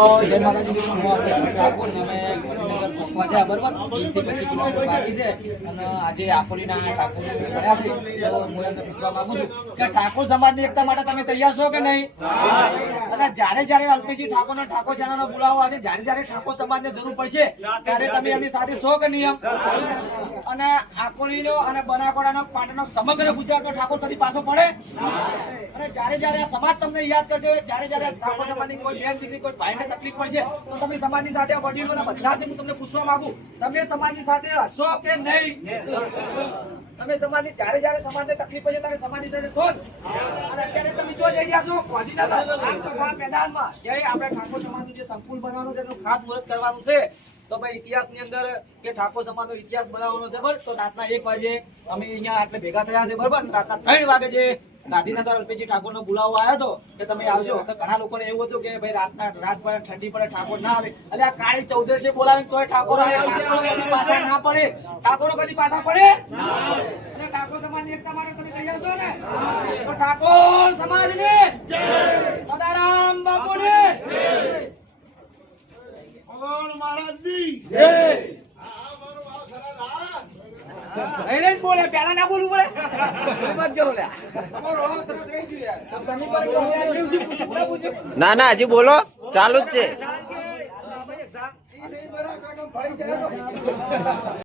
જય માતાજી મિત્રો, હું આપણે ઠાકોર ને અમે ગાંધીનગર પહોંચવા જાય બરાબર 20 થી 25 કિલોમીટર બાકી છે અને આજે આકોલીના ઠાકોર મળ્યા છે તો હું એમને પૂછવા માંગુ છું કે ઠાકોર સમાજની એકતા માટે તમે તૈયાર છો કે નહીં? અને જ્યારે અલ્પેજી ઠાકોરનો ઠાકોર સેનાનો બોલાવો આવે છે, જ્યારે ઠાકોર સમાજને જરૂર પડશે ત્યારે તમે એમની સાથે છો કે નિયમ? અને આકોલીનો અને બનાસકાંઠાનો પાટણનો સમગ્ર ગુજરાતનો ઠાકોર કદી પાછો પડે? અને જ્યારે આ સમાજ તમને યાદ કરશે, જ્યારે ઠાકોર સમાજની કોઈ બેન દીકરી કોઈ ભાઈને તકલીફ પડશે તો તમે સમાજની સાથે વડીલોના બધા છે. હું તમને પૂછવા માંગુ, તમે સમાજની સાથે હશો કે નહીં? તમે સમાજની જ્યારે સમાજને તકલીફ પડશે ત્યારે સમાજની સાથે છો. અને અત્યારે તમે જો જઈ રહ્યા છો ગાંધીનગર મેદાનમાં, જે આપણે ઠાકોર સમાજનું જે સંકુલ બનવાનું છે એનું ખાસ મુહૂર્ત કરવાનું છે. તો ભાઈ ઇતિહાસની અંદર કે ઠાકોર સમાજનો ઇતિહાસ બનાવવાનો છે બરાબર. તો રાતના 1 વાગે અમે અહીંયા આટલે ભેગા થયા છે બરાબર. રાતના 3 વાગે જે ગાંધીનગર અલ્પેજી ઠાકોરનો બોલાવો આવ્યો હતો કે તમે આવજો, તો ઘણા લોકોને એવું હતું કે ભાઈ રાત પડે ઠંડી પડે ઠાકોર ના આવે. એટલે આ કાળી 14 બોલાવે તોય ઠાકોર આવે. ઠાકોરો કદી પાછા ના પડે, ઠાકોરો કદી પાછા પડે. અને ઠાકોર સમાજની એકતા માટે તમે તૈયાર છો ને? તો ઠાકોર સમાજને જય, સદારામ બાપુને જય, ભગવાન મહારાજની જય. નહીં બોલે, પેલા ના બોલવું પડે. ના હજી બોલો, ચાલુ જ છે.